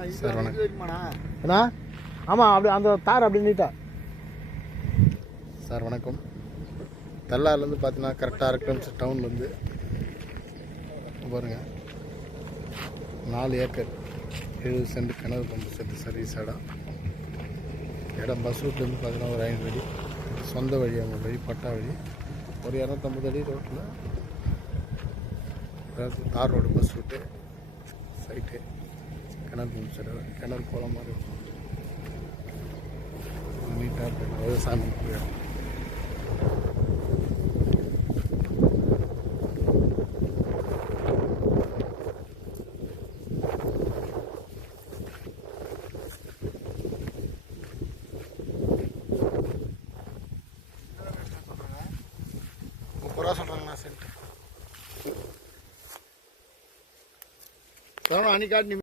Sir வணக்கம் அண்ணா ஆமாம் அப்படி அந்த தார் அப்படி நீட்டா. சார் வணக்கம். தல்லார்லேருந்து பார்த்தீங்கன்னா கரெக்டாக 6 கிலோமீட்டர் டவுன்லேருந்து பாருங்கள் 4 ஏக்கர் 70 சென்ட் கிணறு பம்பு செட்டு சர்வீஸ் இடம் பஸ் ரூட்லேருந்து பார்த்தீங்கன்னா ஒரு 5 அடி சொந்த வழி, அவங்க வழி பட்டா வழி ஒரு 250 அடி ரோட்டில் தார் ரோடு பஸ் ரூட்டு சைட்டு கிணறு பம்பு செட்டு கிணறு போகிற மாதிரி இருக்கும். நீட்டாக இருக்கும் விவசாயம். சொல்கிறாங்கண்ணா சென்ட் அன்னைக்காட்டி